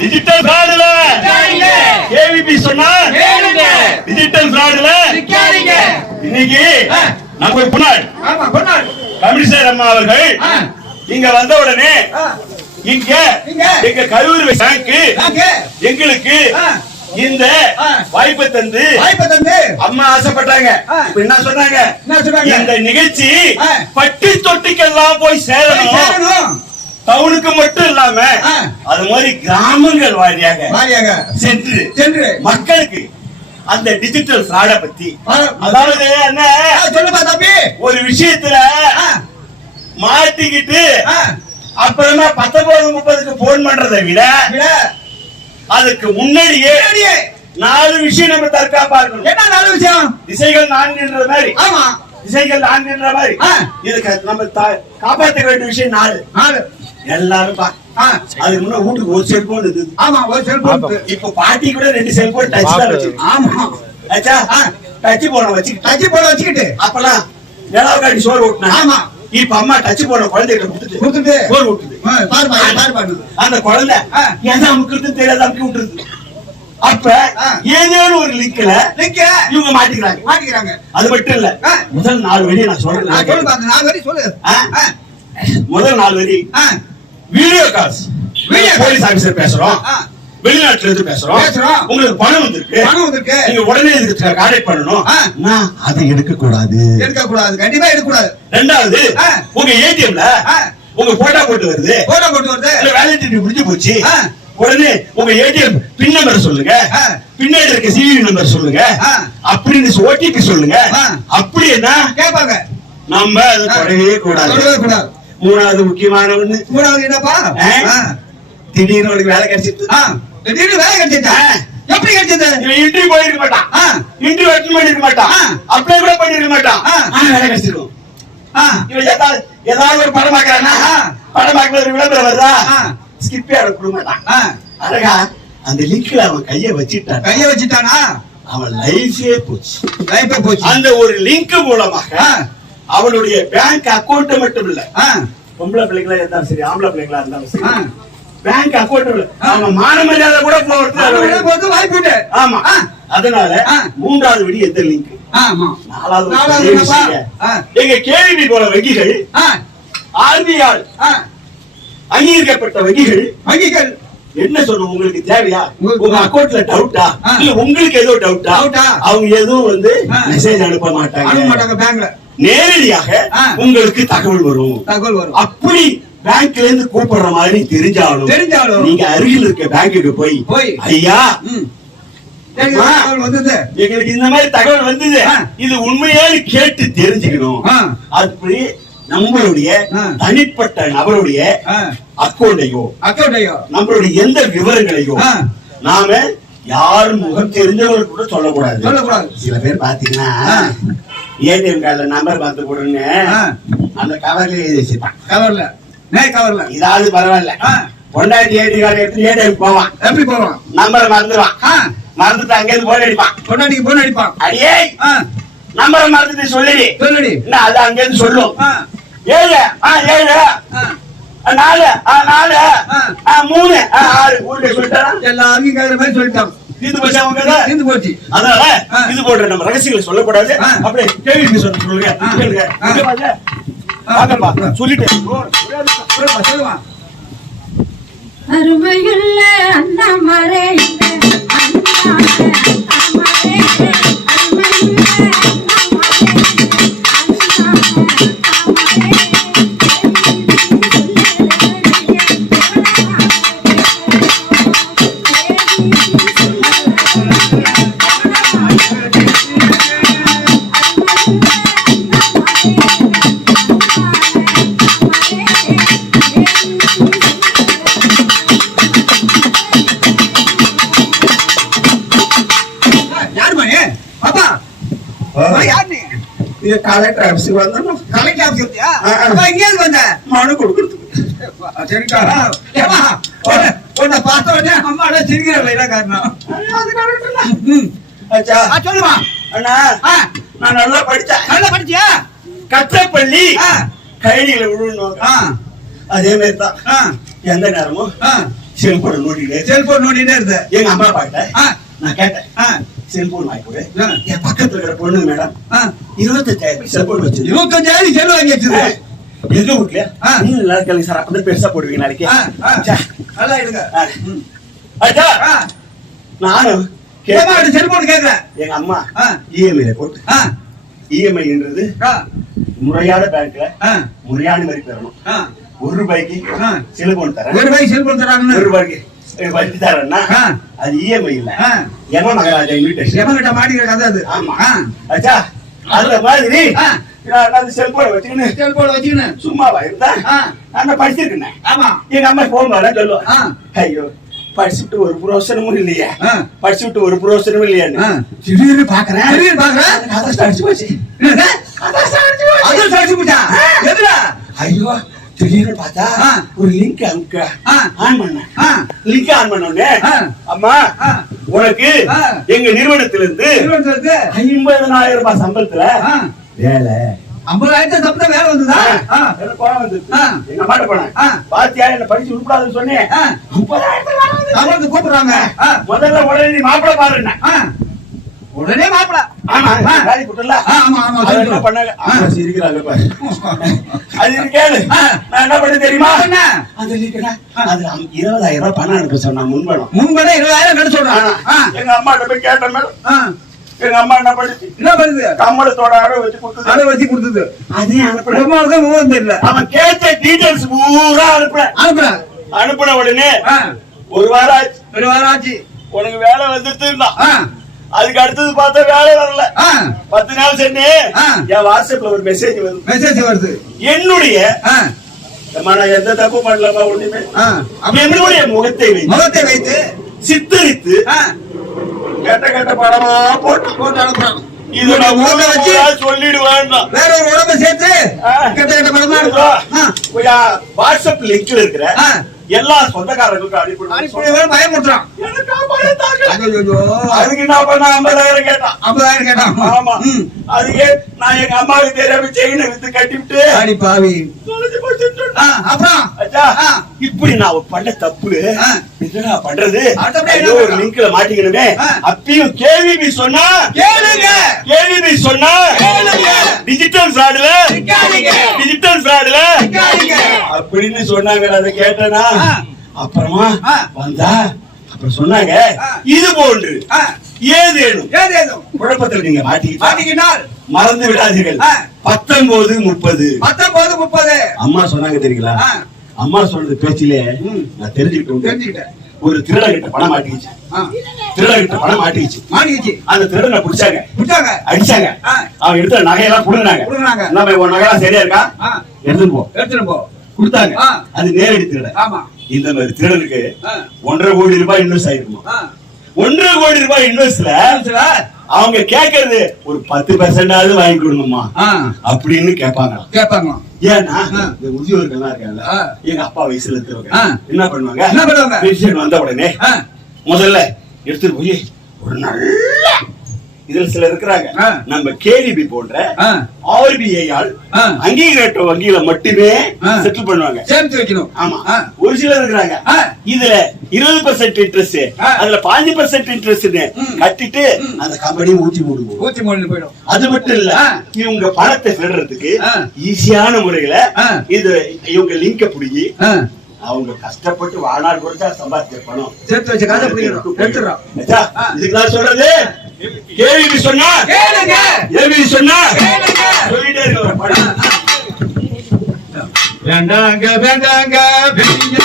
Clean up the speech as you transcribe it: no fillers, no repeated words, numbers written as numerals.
Digital ஃப்ராட்ல KVP சொன்னா digital ஃப்ராட்ல இன்னைக்கு நம்ம பொன்னாள் கமிஷனர் அம்மா அவர்கள் இங்க வந்த உடனே இங்க எங்க கல்லூரி பேங்க் எங்களுக்கு இந்த வாய்ப்பை தந்து அம்மா ஆசைப்பட்டாங்க. என்ன சொன்னாங்க? இந்த நிகழ்ச்சி பட்டி தொட்டிக்கெல்லாம் போய் சேரணும், டவுனுக்கு மட்டும் இல்லாம அது மாதிரி கிராமங்கள் வாரியாக சென்று மக்களுக்கு அந்த டிஜிட்டல் ஃப்ராட பத்தி, அதாவது என்ன சொல்லுப்பா தம்பி, ஒரு விஷயத்துல மாட்டிக்கிட்டு அப்புறமா 19:30க்கு போன் பண்றதை விட அதுக்கு முன்னாடியே 4 விஷயம் நம்ம தற்காப்பா இருக்கணும். என்ன 4 விஷயம்? திசைகள் 4 மாதிரி. ஆமா, திசைகள் 4 மாதிரி. இதுக்கு நம்ம காப்பாற்ற வேண்டிய விஷயம் 4. எல்லாரும் அதுக்கு முன்ன வீட்டுக்கு ஒரு செல்போன் இருக்கு. ஆமா, ஒரு செல்போன். இப்ப பாட்டி கூட 2 செல்போன் டச் தான் வச்சிருக்கு. ஆமா, அச்சா டச் போன வச்சுக்கிட்டு அப்பலாம் நிலவு காட்டி சோறு ஊட்டினா. ஆமா, இப்ப அம்மா டச் போன குழந்தைகிட்ட கொடுத்துட்டு சோறு ஊட்டுது. அந்த குழந்தை எதை அமுக்குறது தெரியாத அமுக்கி விட்டுருது. அப்ப ஏதேனும் ஒரு லிங்க்ல இவங்க மாட்டிக்கிறாங்க. அது மட்டும் இல்ல, முதல் 4 வரி நான் சொல்றேன். முதல் 4 வரி வீடியோ கால்ஸ். போலீஸ் ஆபீசர் பேசுறோம், வெளிநாட்டுல இருந்து பேசுறோம், உங்களுக்கு பணம் வந்திருக்கு, நீங்க உடனே இதுக்கு கான்டாக்ட் பண்ணணும். அதை எடுக்க கூடாது, கண்டிப்பா எடுக்க கூடாது. 2வது, உங்க ஏடிஎம்ல உங்க போட்டோ போட்டு வருது, வேலிடிட்டி முடிஞ்சு போச்சு, உடனே உங்க ஏடிஎம் பின் நம்பர் சொல்லுங்க, பின்னாடி இருக்க சிவிவி நம்பர் சொல்லுங்க, அப்படின்னு ஓடிபி சொல்லுங்க. அப்படி என்ன கேட்பாங்க, நம்ம அதை தொடவே கூடாது. 3வது முக்கியமான ஒண்ணு, 3வது என்னப்பா, திடீர்னு ஒரு வேலை கிடைச்சிட்டு. எப்படி கிடைச்சது? இன்டர்வியூ போயிருக்க மாட்டான், இன்டர்வியூ அட்டெண்ட் பண்ணிருக்க மாட்டான், அப்ளை கூட பண்ணிருக்க மாட்டான், வேலை கிடைச்சிருக்கும். ஏதாவது ஒரு படம் பார்க்கறானா, படம் பார்க்கும்போது விளம்பரம் வருதா, ஸ்கிப்பே கொடுக்க மாட்டான். அழகா அந்த லிங்க்ல அவன் கைய வச்சிட்டானா அவன் லைஃபே போச்சு. அந்த ஒரு லிங்க் மூலமாக அவனுடைய பேங்க் அக்கௌண்ட் மட்டும் இல்ல, பொம்பளை பிள்ளைங்களா இருந்தாலும் சரி, ஆம்பளை பிள்ளைங்களா இருந்தாலும் சரி, பேங்க் அக்கௌண்ட் அவன் மான மரியாதை கூட போறது வாய்ப்பு. ஆமா, அதனால 3வது வழி எந்த லிங்க். 4வது எங்க கேள்வி போல வங்கிகள், ஆர்பிஆர் அங்கீகரிக்கப்பட்ட வங்கிகள் என்ன சொல்லுவோம், உங்களுக்கு தேவையா, உங்க அக்கௌண்ட்ல டவுட்டா, இல்ல உங்களுக்கு ஏதோ டவுட்டா, அவங்க எதுவும் மெசேஜ் அனுப்ப மாட்டாங்க. பேங்க்ல நேரடியாக உங்களுக்கு தகவல் வரும். அப்படி பேங்க்ல இருந்து கூப்பிடுற மாதிரி தெரிஞ்சாலும் நீங்க அருகில் இருக்க பேங்குக்கு போய் ஐயா எங்களுக்கு இந்த மாதிரி தகவல் வந்தது, இது உண்மையானு கேட்டு தெரிஞ்சுக்கணும். அப்படி நம்மளுடைய தனிப்பட்ட நபருடைய அக்கௌண்டையோ நம்மளுடைய எந்த விவரங்களையோ நாம யாரும் முகம் தெரிஞ்சவங்களுக்கு கூட சொல்லக்கூடாது. சில பேர் பாத்தீங்கன்னா ஏடிஎம் கார்டுல நம்பர் பார்த்து கொடுங்க, அந்த கவர்ல எழுதி வச்சிருப்பான். கவர்ல இதாவது பரவாயில்ல, பொண்டாட்டி ஏடிஎம் கார்டு எடுத்து ஏடிஎம் போவான். எப்படி போவான்? நம்பரை மறந்துட்டு அங்க இருந்து போன் அடிப்பான், பொண்டாட்டிக்கு போன் அடிப்பான். அடியே நம்பரை மறந்துட்டு சொல்லுடி, அது அங்க இருந்து சொல்லும். 7 7 4 4 3 6 சொல்லிட்டான். எல்லாருக்கும் கேக்குற மாதிரி சொல்லிட்டான். தீர்ந்து போச்சு. அதனால இது போன்ற நம்ம ரகசியங்களை சொல்லக்கூடாது. அப்படியே கேள்வி சொல்லுங்க. சொல்லிட்டு அருமையுள்ள அண்ணாமரே கலெக்டர் ஆபீஸ்க்கு வந்தோம். கலெக்டர் ஆபீஸ் வந்த மனு கொடுக்கறதுக்கு. சரிக்கா, உன்னை பார்த்த உடனே அம்மாட சிரிக்கிறல காரணம். சொல்லுமா அண்ணா, நான் நல்லா படிச்சியா? கச்சப்பள்ளி கைதிகளை விழுணும். அதே மாதிரி தான் எந்த நேரமும் செல்போன் நோண்டினே செல்போன் நோண்டினே இருந்த எங்க அம்மா பாட்ட ஆ, நான் கேட்டேன் ஆ, செல்போன் வாங்கி கொடு. ஆ. என் பக்கத்துல இருக்கிற பொண்ணு மேடம் ஆ. 25,000 செல்போன் வச்சு 25,000 செலவு வாங்கி வச்சது. எங்க வீட்லயா ஆ. நீங்க நல்லா கேளுங்க சார் அப்பதான் பெருசா போடுவீங்க நாளைக்கு ஆ, ஆ. ச்சே. நல்லா இருங்க. ஆ. ம். அச்சா ஆ. நானும் ஏம்மா, கேட்டேன். அப்படி செல்போன் கேக்குற? எங்க அம்மா ஆ. இஎம்ஐ போட்டு ஆ, இஎம்ஐன்றது ஆ, முறையான பேங்க்ல ஆ, முறையான மாதிரி தரணும். ஆ. 1 ரூபாய்க்கு ஆ. செல்போன் தரேன். 1 ரூபாய்க்கு செல்போன் தராங்கன்னு. 1 ரூபாய்க்கு வட்டி தரேன்னா ஆ. அது இஎம்ஐ இல்ல ஆ. யம மகாராஜா இன்விடேஷன். எவன்கிட்ட மாட்டிக்கிற கதை அது. ஆமா. ஆ. அச்சா அந்த மாதிரி ஆ. நான் செல்போன் வச்சுக்கின்னு செல்போன் வச்சுக்கின்னு. சும்மாவா இருந்தா ஆ. நான் படிச்சிருக்கேன். ஆமா. எங்க அம்மா போன் பண்ண சொல்லுவான். ஆ. ஐயோ படிச்சுட்டு ஒரு புரோசனமும் இல்லையா, ஆ. படிச்சுட்டு ஒரு புரோசனமும் இல்லையான்னு ஆ. திடீர்னு பாக்குறேன். திடீர்னு பாக்குறேன். அதான் அடிச்சு போச்சு. என்னது? அதான் அடிச்சு போச்சு. அது சாட்சி போச்சா? எதுல? ஐயோ திடீர்னு பார்த்தா ஆ. ஒரு லிங்க் அமுக்க ஆ. ஆன் பண்ண. ஆ. லிங்க் ஆன் பண்ண உடனே ஆ. அம்மா ஆ. உனக்கு ஆ. எங்க நிறுவனத்திலிருந்து செல்போன் சொல்லுது. 50,000 ரூபாய் சம்பளத்துல ஆ. வேலை. 50,000 தப்பு வேலை வந்ததா? ஆ. எனக்கு கோவம் வந்துச்சு. ஆ. எங்க அம்மாட்ட போனேன். ஆ. பாத்தியா என்ன படிச்சு உருப்படாதுன்னு சொன்னேன். ஆ. 50,000 வேலை வந்துச்சு. அவனுக்கு கூப்பிடுறாங்க. ஆ. முதல்ல உடனே நீ மாப்பிள பாருன்னா. ஆ. உடனே மாப்பிள. ஆமா ஆ. வேலை போட்டல. ஆ, ஆமா, ஆமா, அது என்ன சொல்லுங்க. பண்ணாங்க? ஆ. அவங்க சிரிக்கிறாங்க பாரு. அது இருக்கேன்னு ஆ. நான் என்ன பண்ண தெரியுமா? என்ன? அந்த லிங்க்னா அதுல 20,000 ரூபாய் பணம் அனுப்ப சொன்னா முன்பணம். முன்பே 20,000 கட்டு சொல்றான். ஆ. எங்க அம்மாட்ட போய் கேட்டேன் மேடம். ஆ. எங்க அம்மா என்ன பண்ணுச்சு? என்ன பண்ணுது? கம்மலத்தோட அடை வச்சு கொடுத்தது. அதை வச்சு கொடுத்தது. அதே அனுப்புறேன். உமாவுக்கு முகம் தெரியல. அவன் கேட்ட டீடைல்ஸ் பூரா அனுப்புறேன். அனுப்புற. அனுப்புன உடனே ஆ. 1 வாரம் ஆச்சு. 1 வாரம் ஆச்சு. உனக்கு வேலை வந்துருச்சுன்னா ஆ. அதுக்கு அடுத்தது பார்த்தா வேலை வரல. ஆ. 10 நாள் சென்று ஆ. என் வாட்ஸ்அப்ல ஒரு மெசேஜ் வருது. மெசேஜ் வருது. என்னுடைய ஆ. அம்மா, நான் எந்த தப்பு பண்ணலமா ஒண்ணுமே. ஆ. அப்ப என்னுடைய முகத்தை வைத்து முகத்தை வைத்து சித்தரித்து ஆ. கெட்ட கெட்ட படமா போட்டு போட்டு அனுப்புறாங்க. இது நான் முகத்தை வச்சு சொல்லிடுவேன். வேற ஒரு உடம்பை சேர்த்து ஆ. கெட்ட கெட்ட படமா அனுப்புறான். ஆ. வாட்ஸ்அப் லிங்க்ல இருக்கிற ஆ. எல்லா சொந்தக்காரங்களுக்கும் அனுப்பிடுவேன். அனுப்பிடுவேன் பயமுறுத்துறான். எனக்கு பயம் தாங்கல. ஐயோ. அதுக்கு என்ன பண்ண 50,000 கேட்டான். 50,000 கேட்டான். ஆமா. ம். அதுக்கு நான் எங்க அம்மாவுக்கு தெரியாம செயினை வித்து கட்டிவிட்டு அடி பாவி. தொலைஞ்சு போச்சுன்னு சொன்னேன். ஆ, அப்புறம் அச்சா, ஆ. இப்படி நான் பண்ண தப்பு ஆ. என்னடா பண்றது? அடுத்தபடி என்ன ஐயோ, ஒரு பண்ணலாம்? லிங்க்ல மாட்டிக்கணுமே. ஆ. அப்பயும் கேவிபி சொன்னா கேளுங்க. கேவிபி சொன்னா கேளுங்க. டிஜிட்டல் ஃப்ராடுல சிக்காதீங்க. டிஜிட்டல் ஃப்ராடுல சிக்காதீங்க. அப்படின்னு சொன்னாங்க. அதை கேட்டனா ஆ. அப்புறமா ஆ. வந்தா அப்புறம் சொன்னாங்க ஆ. இது போன்று ஆ. ஏதேனும் ஏதேதும் குழப்பத்தில் நீங்க மாட்டிக்கிட்டா மாட்டிக்கிட்டால் மறந்து விடாதீர்கள். ஆ. 19:30 19 30. அம்மா சொன்னாங்க தெரியுங்களா? ஆ. அம்மா சொல்றது பேச்சிலே ம். நான் தெரிஞ்சுக்கிட்டேன். தெரிஞ்சுக்கிட்டேன். ஒரு திருடகிட்ட பணம் மாட்டிக்கிச்சு. ஆ. திருடகிட்ட பணம் மாட்டிக்கிச்சு. மாட்டிக்கிச்சு. அந்த திருடனை பிடிச்சாங்க, புடிச்சாங்க. அடிச்சாங்க. ஆ. அவன் எடுத்த நகையெல்லாம் புடுங்கினாங்க. புடுங்கினாங்க. நம்ம உன் நகையெல்லாம் சரியா இருக்கா? ஆ. எடுத்துட்டு போ எடுத்துட்டு போ. கொடுத்தாங்க. ஆ. அது நேரடி திருடன். ஆமா. இந்த மாதிரி திருடனுக்கு ஆ. 1.5 கோடி ரூபாய் இன்வெஸ்ட் ஆயிருக்குமா? ஆ. 1.5 கோடி ரூபாய் இன்வெஸ்ட்ல புரியுதுல? அவங்க கேட்கறது ஒரு 10% வாங்கி கொடுங்கம்மா ஆ. அப்படின்னு கேட்பாங்க. கேட்பாங்க. ஏன்னா ஆ. இந்த முதியோர்கள் இருக்காங்க, ஆ. எங்க அப்பா வயசுல இருக்கிறவங்க ஆ. என்ன பண்ணுவாங்க? என்ன பண்ணுவாங்க? பென்ஷன் வந்த உடனே ஆ. முதல்ல எடுத்துட்டு போய் ஒரு நல்ல இதுல சில இருக்கிறாங்க. ஆ. நம்ம கேவிபி போன்ற ஆ. RBI ஆல் ஆ. அங்கீகரிட்ட வங்கியில மட்டுமே ஆ. செட்டில் பண்ணுவாங்க. சேர்த்து வைக்கணும். ஆமா. ஆ. ஒரு சிலர் இருக்கிறாங்க ஆ. இதுல 20% இன்ட்ரெஸ்ட், ஆ. அதுல 15% இன்ட்ரெஸ்ட் ம். கட்டிட்டு ம். அந்த கம்பெனி ஊத்தி போடுவோம். ஊத்தி மொழின்னு போயிடும். அது மட்டும் இல்ல, ஆ. இவங்க பணத்தை பெறறதுக்கு ஆ. ஈஸியான முறையில ஆ. இது இவங்க லிங்க புடிங்கி ஆ. அவங்க கஷ்டப்பட்டு வாழ்நாள் கொடுத்தா சம்பாதிச்ச பணம் சேர்த்து வச்ச காசை பிடிக்கணும். எடுத்துடுறோம். அச்சா, ஆ. இதுக்கு நான் சொல்றது கேவிபி சொன்னா கேளுங்க. ஏவிபி சொன்னா கேளுங்க. சொல்லிட்டே இருக்க ஒரு படம். வேண்டாங்க வேண்டாங்க வேண்டிய